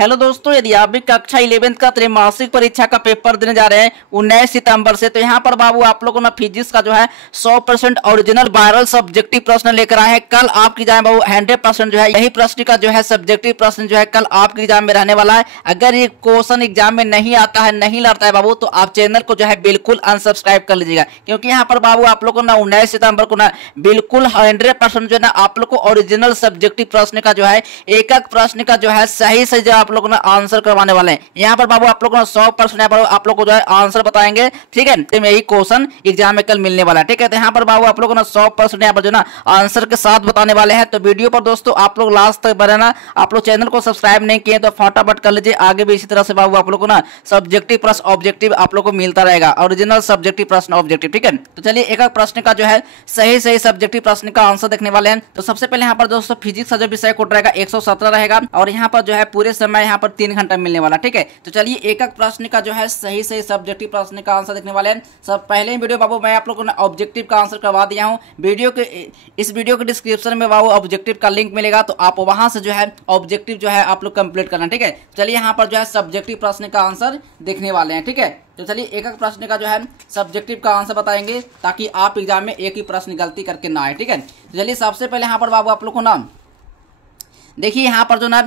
Hello दोस्तों, यदि आप भी कक्षा 11th का त्रैमासिक परीक्षा का पेपर देने जा रहे हैं 19 सितंबर से, तो यहाँ पर बाबू आप लोगों ने फिजिक्स का जो है 100% ओरिजिनल वायरल सब्जेक्टिव प्रश्न लेकर आए हैं। कल आपकी एग्जाम बाबू 100% जो है यही प्रश्न का जो है सब्जेक्टिव प्रश्न जो है कल आपकी एग्जाम में रहने वाला है। अगर ये क्वेश्चन एग्जाम में नहीं आता है, नहीं लड़ता है बाबू, तो आप चैनल को जो है बिल्कुल अनसब्सक्राइब कर लीजिएगा, क्योंकि यहाँ पर बाबू आप लोगों ने 19 सितंबर को ना बिल्कुल 100% जो है ना आप लोग को ओरिजिनल सब्जेक्टिव प्रश्न का जो है एक एक प्रश्न का जो है सही से जो आप लोगों ने आंसर करवाने वाले हैं। यहाँ पर बाबू आप लोगों ने 100% आप लोग को जो है आंसर बताएंगे, ठीक है। तो यही क्वेश्चन एग्जाम में कल मिलने वाला है, ठीक है। तो यहाँ पर बाबू आप लोगों ने 100% यहाँ पर जो ना आंसर के साथ बताने वाले हैं। तो वीडियो पर दोस्तों आप लोग लास्ट तक बने ना। आप लोग चैनल को सब्सक्राइब नहीं किए तो फटाफट कर लीजिए। आगे भी इसी तरह से बाबू आप लोग को ना सब्जेक्टिव प्रश्न ऑब्जेक्टिव आप लोग को मिलता रहेगा, ओरिजिनल सब्जेक्टिव प्रश्न ऑब्जेक्टिव, ठीक है। तो चलिए एक एक प्रश्न का जो है सही सही सब्जेक्टिव प्रश्न का आंसर देखने वाले हैं। तो सबसे पहले यहाँ पर दोस्तों फिजिक्स का जो विषय कोड रहेगा 117 रहेगा, और यहाँ पर जो है पूरे समय यहाँ पर 3 घंटा मिलने वाला, ठीक है। तो चलिए एक एक प्रश्न का जो है सही सही सब्जेक्टिव प्रश्न का आंसर देखने वाले हैं। सब पहले ही वीडियो बाबू मैं आप लोगों ने ऑब्जेक्टिव का आंसर करवा दिया हूँ। इस वीडियो के डिस्क्रिप्शन में बाबू ऑब्जेक्टिव का लिंक मिलेगा, तो आप वहां से जो है ऑब्जेक्टिव जो है आप लोग कंप्लीट करना, ठीक है। चलिए यहाँ पर जो है सब्जेक्टिव प्रश्न का आंसर देखने वाले हैं, ठीक है। तो चलिए एक एक प्रश्न का जो है सब्जेक्टिव का आंसर बताएंगे, ताकि आप एग्जाम में एक ही प्रश्न गलती करके ना आए, ठीक है। तो चलिए सबसे पहले यहाँ पर बाबू आप लोग को ना देखिए यहाँ पर जो ना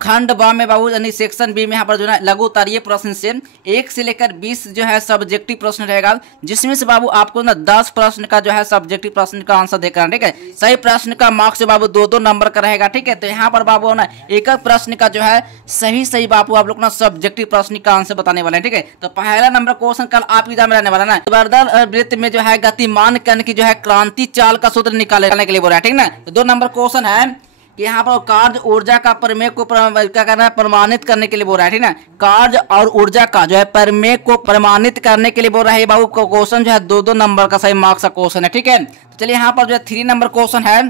खंड ब में बाबू यानी सेक्शन बी में यहाँ पर जो ना लघु उत्तरीय प्रश्न से 1 से लेकर 20 जो है सब्जेक्टिव प्रश्न रहेगा, जिसमें से बाबू आपको ना 10 प्रश्न का जो है सब्जेक्टिव प्रश्न का आंसर देकर, ठीक है। सही प्रश्न का मार्क्स बाबू 2-2 नंबर का रहेगा, ठीक है। तो यहाँ पर बाबू ना एक एक प्रश्न का जो है सही बाबू आप लोग ना सब्जेक्टिव प्रश्न का आंसर बताने वाले हैं, ठीक है। तो पहला नंबर क्वेश्चन कल आपकी एग्जाम में रहने वाला ना, वर्दल वृत्त में जो है गतिमान कण की जो है क्रांति चाल का सूत्र निकालने के लिए बोल रहा है, ठीक ना। तो 2 नंबर क्वेश्चन है कि यहाँ पर कार्य ऊर्जा का प्रमेय को क्या करना है, प्रमाणित करने के लिए बोल रहा है, ठीक ना। कार्य और ऊर्जा का जो है प्रमेय को प्रमाणित करने के लिए बोल रहा है बाबू। क्वेश्चन जो है 2-2 नंबर का सही मार्क्स का क्वेश्चन है, ठीक है। तो चलिए यहाँ पर जो है 3 नंबर क्वेश्चन है।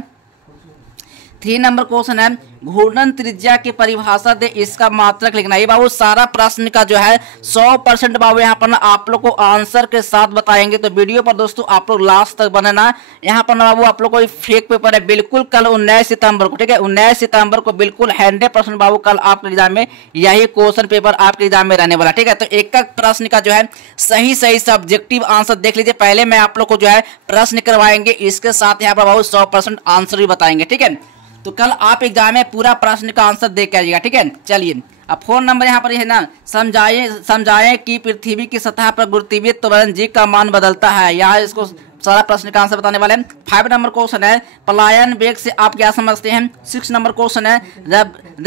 3 नंबर क्वेश्चन है घूर्णन त्रिज्या की परिभाषा दे, इसका मात्रक लिखना। ये बाबू सारा प्रश्न का जो है 100% बाबू यहाँ पर ना आप लोग को आंसर के साथ बताएंगे। तो वीडियो पर दोस्तों आप लोग लास्ट तक बने ना। यहाँ पर ना बाबू आप लोग को फेक पेपर है बिल्कुल कल 19 सितंबर को, ठीक है। 19 सितंबर को बिल्कुल 100% बाबू कल आपके एग्जाम में यही क्वेश्चन पेपर आपके एग्जाम में रहने वाला, ठीक है। तो एक एक प्रश्न का जो है सही सब्जेक्टिव आंसर देख लीजिए। पहले मैं आप लोग को जो है प्रश्न करवाएंगे, इसके साथ यहाँ पर बाबू 100% आंसर भी बताएंगे, ठीक है। तो कल आप एग्जाम में पूरा प्रश्न का आंसर देख के आइएगा, ठीक है। चलिए अब 4 नंबर यहाँ पर है ना, समझाएं कि पृथ्वी की सतह पर गुरुत्वीय त्वरण जी का मान बदलता है। यहाँ इसको सारा प्रश्न का आंसर बताने वाले हैं। 5 नंबर क्वेश्चन है पलायन वेग से आप क्या समझते हैं। 6 नंबर क्वेश्चन है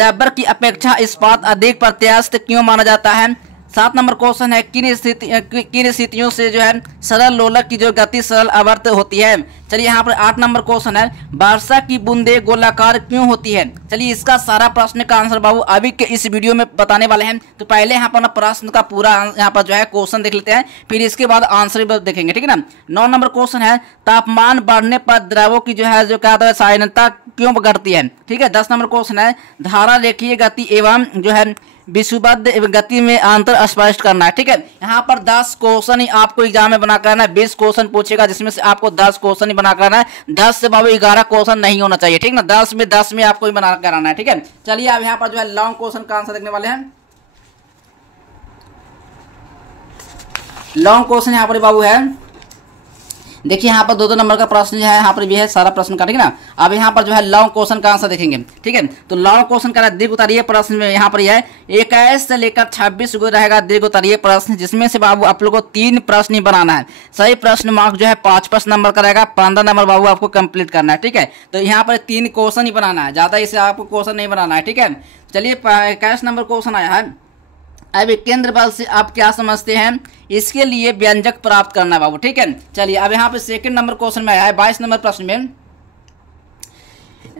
रबर की अपेक्षा इस्पात अधिक प्रत्याशित क्यों माना जाता है। 7 नंबर क्वेश्चन है किन स्थितियों से जो है सरल लोलक की जो गति सरल आवर्त होती है। चलिए यहाँ पर 8 नंबर क्वेश्चन है वर्षा की बूंदे गोलाकार क्यों होती है। चलिए इसका सारा प्रश्न का आंसर बाबू अभी के इस वीडियो में बताने वाले हैं। तो पहले यहाँ पर ना प्रश्न का पूरा यहाँ पर जो है क्वेश्चन देख लेते हैं, फिर इसके बाद आंसर भी देखेंगे, ठीक है ना। 9 नंबर क्वेश्चन है तापमान बढ़ने पर द्रवों की जो है जो क्या होता है साइनता क्यों घटती है, ठीक है। 10 नंबर क्वेश्चन है धारा रेखीय गति एवं जो है विषुबद्ध एवं गति में अंतर स्पष्ट करना है, ठीक है। यहाँ पर 10 क्वेश्चन ही आपको एग्जाम में बना करना है। 20 क्वेश्चन पूछेगा, जिसमें से आपको 10 क्वेश्चन ही बना करना है। 10 से बाबू 11 क्वेश्चन नहीं होना चाहिए, ठीक ना। 10 में आपको ही बना कराना है, ठीक है। चलिए अब यहाँ पर जो है लॉन्ग क्वेश्चन का आंसर देखने वाले हैं। लॉन्ग क्वेश्चन यहाँ पर बाबू है, देखिए यहाँ पर 2-2 नंबर का प्रश्न जो है यहाँ पर भी है सारा प्रश्न का, ठीक है ना। अब यहाँ पर जो है लॉन्ग क्वेश्चन का आंसर देखेंगे, ठीक है। तो लॉन्ग क्वेश्चन का दीर्घ उत्तरीय प्रश्न में यहाँ पर यह है 21 से लेकर 26 को रहेगा दीर्घ उत्तरीय प्रश्न, जिसमें से बाबू आप लोग को 3 प्रश्न ही बनाना है। सही प्रश्न मार्क जो है 5 नंबर का रहेगा। 15 नंबर बाबू आपको कंप्लीट करना है, ठीक है। तो यहाँ पर 3 क्वेश्चन ही बनाना है, ज्यादा इसे आपको क्वेश्चन नहीं बनाना है, ठीक है। चलिए 21 नंबर क्वेश्चन आया है अब केंद्र बल से आप क्या समझते हैं, इसके लिए व्यंजक प्राप्त करना है बाबू, ठीक है। चलिए अब यहाँ पे 2 नंबर क्वेश्चन में आया है 22 नंबर प्रश्न में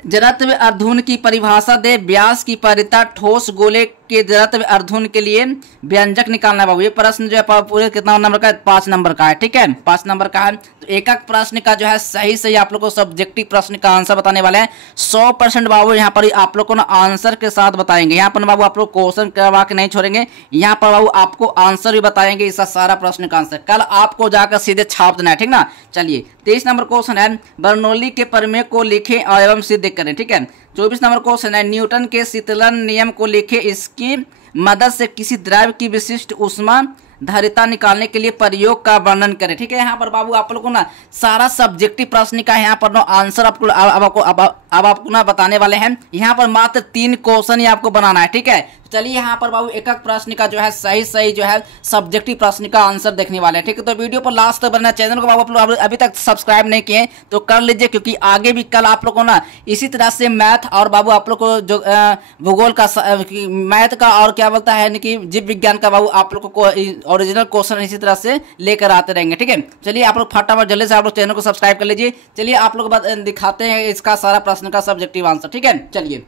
जड़त्व अर्धून की परिभाषा दे, व्यास की परिता ठोस गोले के जड़त्व अर्धून के लिए व्यंजक निकालना है बाबू। ये प्रश्न जो है पूरे कितना नंबर का है, 5 नंबर का है, ठीक है। 5 नंबर का है। तो एक एक प्रश्न का जो है सही सही आप लोग को सब्जेक्टिव प्रश्न का आंसर बताने वाले हैं। 100% बाबू यहाँ पर आप लोग को ना आंसर के साथ बताएंगे। यहाँ पर बाबू आप लोग क्वेश्चन करवा के नहीं छोड़ेंगे, यहाँ पर बाबू आपको आंसर भी बताएंगे इसका सारा प्रश्न का आंसर। कल आपको जाकर सीधे छाप देना है, ठीक ना। चलिए 23 नंबर क्वेश्चन है बर्नौली के प्रमेय को लिखें एवं सिद्ध करें, ठीक है। 24 नंबर क्वेश्चन है न्यूटन के शीतलन नियम को लिखें, इसकी मदद से किसी द्रव्य की विशिष्ट ऊष्मा धारिता निकालने के लिए प्रयोग का वर्णन करें, ठीक है। यहाँ पर बाबू आप लोग को ना सारा सब्जेक्टिव प्रश्न का यहाँ पर ना आंसर आपको अब आपको ना बताने वाले हैं। यहाँ पर मात्र 3 क्वेश्चन ही आपको बनाना है, ठीक है। चलिए यहाँ पर बाबू एक एक प्रश्न का जो है सही सही जो है सब्जेक्टिव प्रश्न का आंसर देखने वाले हैं, ठीक है। तो वीडियो पर लास्ट तक बनना। चैनल को बाबू आप लोग अभी तक सब्सक्राइब नहीं किए तो कर लीजिए, क्योंकि आगे भी कल आप लोग को ना इसी तरह से मैथ और बाबू आप लोग को जो भूगोल का मैथ का और क्या बोलता है कि जीव विज्ञान का बाबू आप लोग को ओरिजिनल क्वेश्चन इसी तरह से लेकर आते रहेंगे, ठीक है। चलिए आप लोग फटाफट जल्दी से आप लोग चैनल को सब्सक्राइब कर लीजिए। चलिए आप लोग दिखाते हैं इसका सारा प्रश्न का सब्जेक्टिव आंसर, ठीक है। चलिए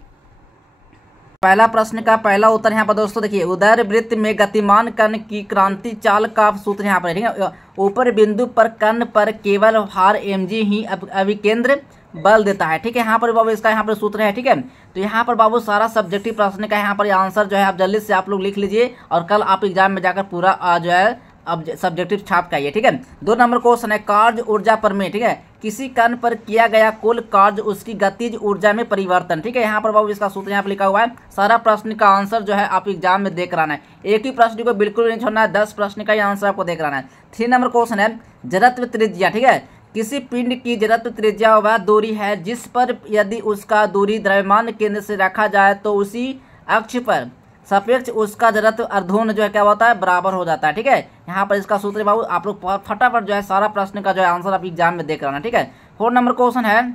पहला प्रश्न का पहला उत्तर यहाँ पर दोस्तों देखिए, उदर वृत्त में गतिमान कण की क्रांति चाल का सूत्र यहाँ पर, ठीक है। ऊपर बिंदु पर कण पर केवल भार mg ही अभिकेंद्र बल देता है, ठीक है। यहाँ पर बाबू इसका यहाँ पर सूत्र है, ठीक है। तो यहाँ पर बाबू सारा सब्जेक्टिव प्रश्न का यहाँ पर आंसर जो है आप जल्दी से आप लोग लिख लीजिए और कल आप एग्जाम में जाकर पूरा जो है अब सब्जेक्टिव छाप का, ठीक है। 2 नंबर क्वेश्चन है कार्य ऊर्जा प्रमेय, ठीक है। किसी कण पर किया गया कुल कार्य उसकी गतिज ऊर्जा में परिवर्तन, ठीक है। यहाँ पर बाबू इसका सूत्र यहाँ पर लिखा हुआ है। सारा प्रश्न का आंसर जो है आप एग्जाम में देख रहना है, एक ही प्रश्न को बिल्कुल नहीं छोड़ना है, 10 प्रश्न का ही आंसर आपको देख रहना है। 3 नंबर क्वेश्चन है जड़त्व त्रिज्या, ठीक है। किसी पिंड की जड़त्व त्रिज्या वह दूरी है जिस पर यदि उसका दूरी द्रव्यमान केंद्र से रखा जाए तो उसी अक्ष पर सापेक्ष उसका जड़त्व अर्धोन जो है क्या होता है बराबर हो जाता है, ठीक है। यहाँ पर इसका सूत्र बाबू आप लोग फटाफट जो है सारा प्रश्न का जो है आंसर आप एग्जाम में देख रहे हैं, ठीक है। 4 नंबर क्वेश्चन है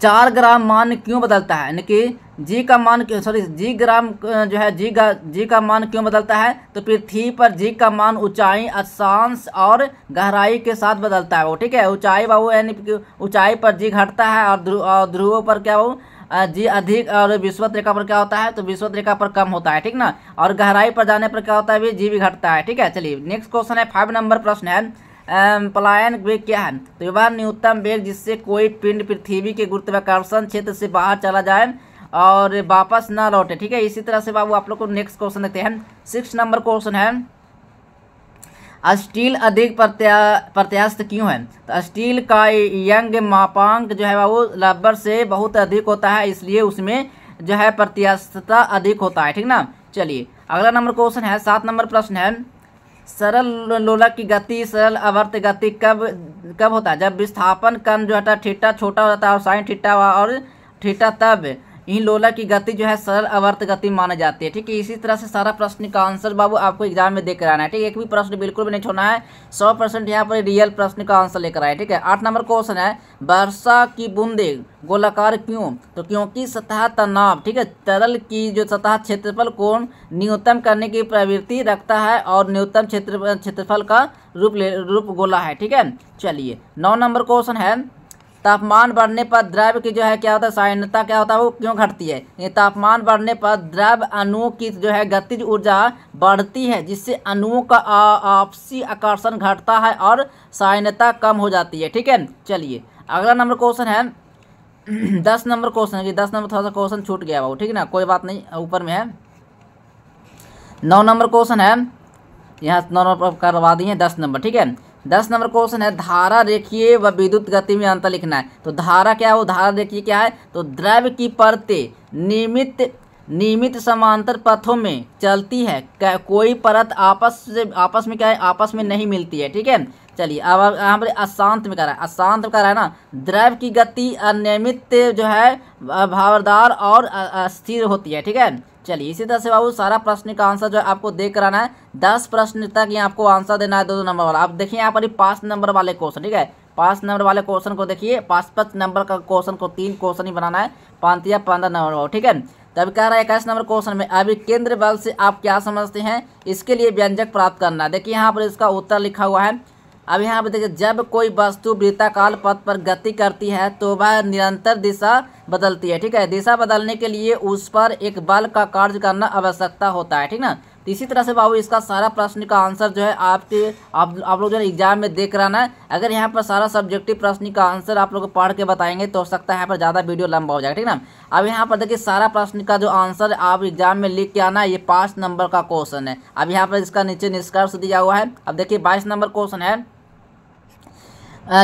4 ग्राम मान क्यों बदलता है, यानी कि जी का मान जी ग्राम जो है जी का मान क्यों बदलता है। तो पृथ्वी पर जी का मान ऊंचाई अक्षांश और गहराई के साथ बदलता है वो, ठीक है। ऊंचाई बाबू यानी ऊंचाई पर जी घटता है और ध्रुवों पर क्या वो जी अधिक और विषुवत रेखा पर क्या होता है तो विषुवत रेखा पर कम होता है, ठीक ना। और गहराई पर जाने पर क्या होता है जी भी घटता है, ठीक है। चलिए नेक्स्ट क्वेश्चन है 5 नंबर प्रश्न है पलायन वेग क्या है। तो वह न्यूनतम वेग जिससे कोई पिंड पृथ्वी के गुरुत्वाकर्षण क्षेत्र से बाहर चला जाए और वापस न लौटे, ठीक है। इसी तरह से बाबू आप लोग को नेक्स्ट क्वेश्चन देखते हैं। 6 नंबर क्वेश्चन है स्टील अधिक प्रत्यास्थ क्यों है। तो स्टील का यंग मापांक जो है वो रबर से बहुत अधिक होता है, इसलिए उसमें जो है प्रत्यास्थता अधिक होता है, ठीक ना। चलिए अगला नंबर क्वेश्चन है 7 नंबर प्रश्न है सरल लोलक की गति सरल आवर्त गति कब होता है। जब विस्थापन कण जो है थीटा छोटा हो जाता है और साइन थीटा और थीटा, तब इन लोलक की गति जो है सरल आवर्त गति मानी जाती है, ठीक है। इसी तरह से सारा प्रश्न का आंसर बाबू आपको एग्जाम में देकर आना है, ठीक है। एक भी प्रश्न बिल्कुल भी नहीं छोड़ना है, 100% यहाँ पर रियल प्रश्न का आंसर लेकर आए, ठीक है। 8 नंबर क्वेश्चन है वर्षा की बूंदे गोलाकार क्यों। तो क्योंकि सतह तनाव, ठीक है, तरल की जो सतह क्षेत्रफल को न्यूनतम करने की प्रवृत्ति रखता है और न्यूनतम क्षेत्रफल का रूप गोला है, ठीक है। चलिए 9 नंबर क्वेश्चन है तापमान बढ़ने पर द्रव्य की जो है क्या होता है साइनता क्या होता है वो क्यों घटती है। ये तापमान बढ़ने पर द्रव्य अणुओं की जो है गतिज ऊर्जा बढ़ती है, जिससे अणुओं का आपसी आकर्षण घटता है और साइनता कम हो जाती है, ठीक है। चलिए अगला नंबर क्वेश्चन है 10 नंबर क्वेश्चन है। 10 नंबर थोड़ा सा क्वेश्चन छूट गया वो, ठीक है ना, कोई बात नहीं, ऊपर में है। 9 नंबर क्वेश्चन है, यहाँ 9 नंबर करवा दिए, 10 नंबर, ठीक है। 10 नंबर क्वेश्चन है धारा रेखीय व विद्युत गति में अंतर लिखना है। तो धारा क्या है वो धारा रेखीय क्या है तो द्रव्य की परतें नियमित समांतर पथों में चलती है, कोई परत आपस में क्या है आपस में नहीं मिलती है, ठीक है। चलिए अब यहाँ पर अशांत में कह रहा है ना द्रव्य की गति अनियमित जो है भावदार और अस्थिर होती है, ठीक है। चलिए इसी तरह से बाबू सारा प्रश्न का आंसर जो है आपको देख कराना है। 10 प्रश्न तक ये आपको आंसर देना है 2 नंबर वाला। आप देखिए यहाँ पर 5 नंबर वाले क्वेश्चन, ठीक है। 5 नंबर वाले क्वेश्चन को देखिए, 5 नंबर का क्वेश्चन को 3 क्वेश्चन ही बनाना है, 5 या 15 नंबर वाला, ठीक है। तब कह रहा है 21 नंबर क्वेश्चन में अभी केंद्र बल से आप क्या समझते हैं, इसके लिए व्यंजक प्राप्त करना है। देखिए यहाँ पर इसका उत्तर लिखा हुआ है। अब यहाँ पर देखिए जब कोई वस्तु वृत्ताकार पथ पर गति करती है तो वह निरंतर दिशा बदलती है। ठीक है, दिशा बदलने के लिए उस पर एक बल का कार्य करना आवश्यकता होता है। ठीक ना, तो इसी तरह से बाबू इसका सारा प्रश्न का आंसर जो है आप लोग जो है एग्जाम में देख रहा ना। अगर यहाँ पर सारा सब्जेक्टिव प्रश्न का आंसर आप लोग पढ़ के बताएंगे तो हो सकता है यहाँ पर ज़्यादा वीडियो लंबा हो जाएगा। ठीक ना, अब यहाँ पर देखिए सारा प्रश्न का जो आंसर आप एग्जाम में लिख के आना, ये 5 नंबर का क्वेश्चन है। अब यहाँ पर इसका नीचे निष्कर्ष दिया हुआ है। अब देखिए 22 नंबर क्वेश्चन है,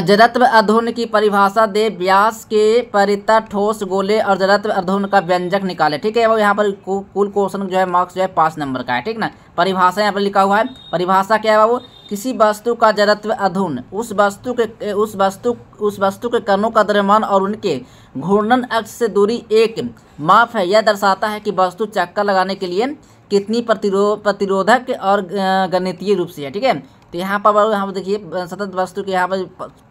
जड़त्व अधूर्ण की परिभाषा दे, व्यास के परितः ठोस गोले और जड़त्व अधूर्ण का व्यंजक निकाले। ठीक है, वो यहाँ पर कुल क्वेश्चन जो है मार्क्स जो है 5 नंबर का है। ठीक ना, परिभाषा यहाँ पर लिखा हुआ है। परिभाषा क्या है बाबू? किसी वस्तु का जड़त्व अधूर्ण उस वस्तु के कणों का द्रव्यमान और उनके घूर्णन अक्ष से दूरी एक माप है। यह दर्शाता है कि वस्तु चक्कर लगाने के लिए कितनी प्रतिरोधक और गणितीय रूप से है। ठीक है, तो यहाँ पर देखिए सतत वस्तु के यहाँ पर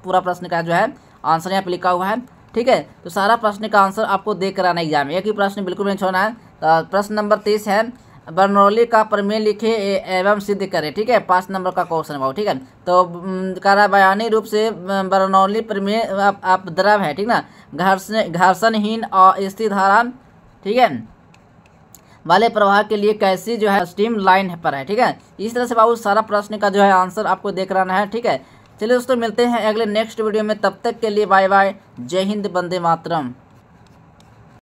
पूरा प्रश्न का जो है आंसर यहाँ पर लिखा हुआ है। ठीक है, तो सारा प्रश्न का आंसर आपको देख कर आना एग्जाम में, एक ही प्रश्न बिल्कुल नहीं छोड़ना है। प्रश्न नंबर 30 है, बर्नौली का प्रमेय लिखे एवं सिद्ध करे। ठीक है, 5 नंबर का क्वेश्चन है। ठीक है, तो कह बयानी रूप से बर्नौली प्रमेय आप द्रव है। ठीक ना, घर्षणहीन और स्थिर धारा, ठीक है, वाले प्रवाह के लिए कैसी जो है स्ट्रीम लाइन पर है। ठीक है, इस तरह से बाबू सारा प्रश्न का जो है आंसर आपको देख रहना है। ठीक है, चलिए दोस्तों मिलते हैं अगले नेक्स्ट वीडियो में, तब तक के लिए बाय बाय, जय हिंद, वंदे मातरम।